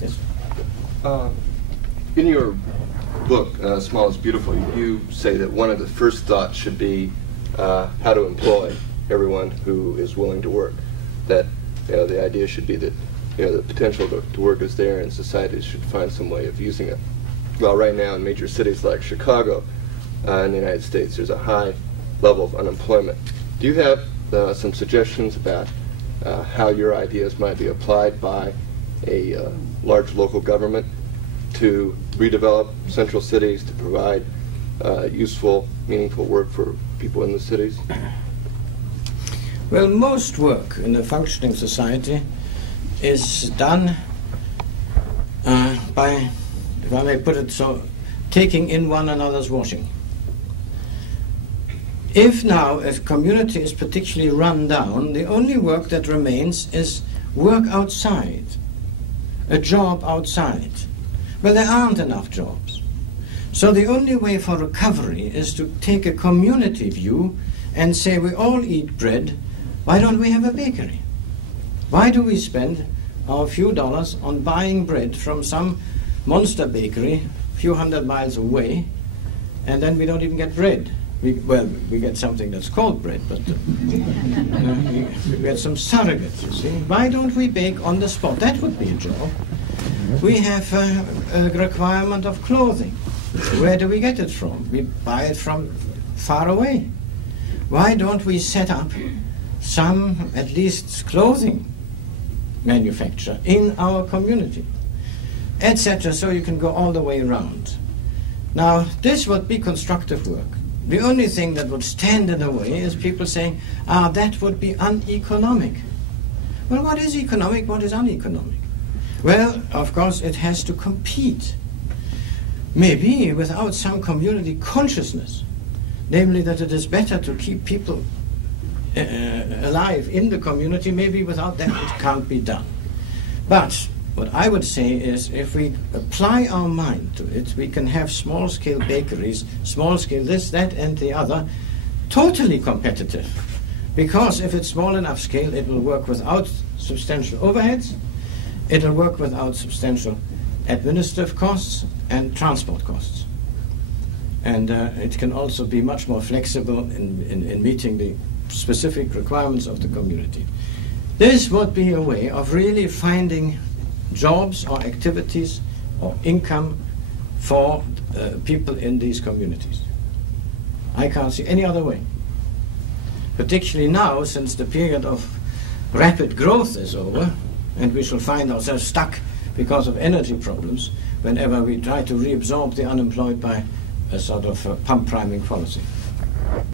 Yes. In your book, Small is Beautiful, you say that one of the first thoughts should be how to employ everyone who is willing to work. That the idea should be that the potential to work is there, and society should find some way of using it. Well, right now in major cities like Chicago in the United States, there's a high level of unemployment. Do you have some suggestions about how your ideas might be applied by a large local government to redevelop central cities, to provide useful, meaningful work for people in the cities? Well, most work in a functioning society is done by, if I may put it so, taking in one another's washing. If now a community is particularly run down, the only work that remains is work outside, a job outside. Well, there aren't enough jobs. So the only way for recovery is to take a community view and say we all eat bread. Why don't we have a bakery? Why do we spend our few dollars on buying bread from some monster bakery a few hundred miles away, and then we don't even get bread? We get something that's called bread, but we get some surrogates, you see. Why don't we bake on the spot? That would be a job. We have a requirement of clothing. Where do we get it from? We buy it from far away. Why don't we set up some, at least, clothing manufacture in our community, etc., so you can go all the way around. Now, this would be constructive work. The only thing that would stand in the way is people saying, that would be uneconomic. Well, what is economic, what is uneconomic? Well, of course, it has to compete. Maybe without some community consciousness, namely that it is better to keep people alive in the community, maybe without that it can't be done. But what I would say is, if we apply our mind to it, we can have small-scale bakeries, small-scale this, that, and the other, totally competitive. Because if it's small enough scale, it will work without substantial overheads, it will work without substantial administrative costs and transport costs. And it can also be much more flexible in meeting the specific requirements of the community. This would be a way of really finding jobs or activities or income for people in these communities. I can't see any other way. Particularly now, since the period of rapid growth is over, and we shall find ourselves stuck because of energy problems whenever we try to reabsorb the unemployed by a sort of pump priming policy.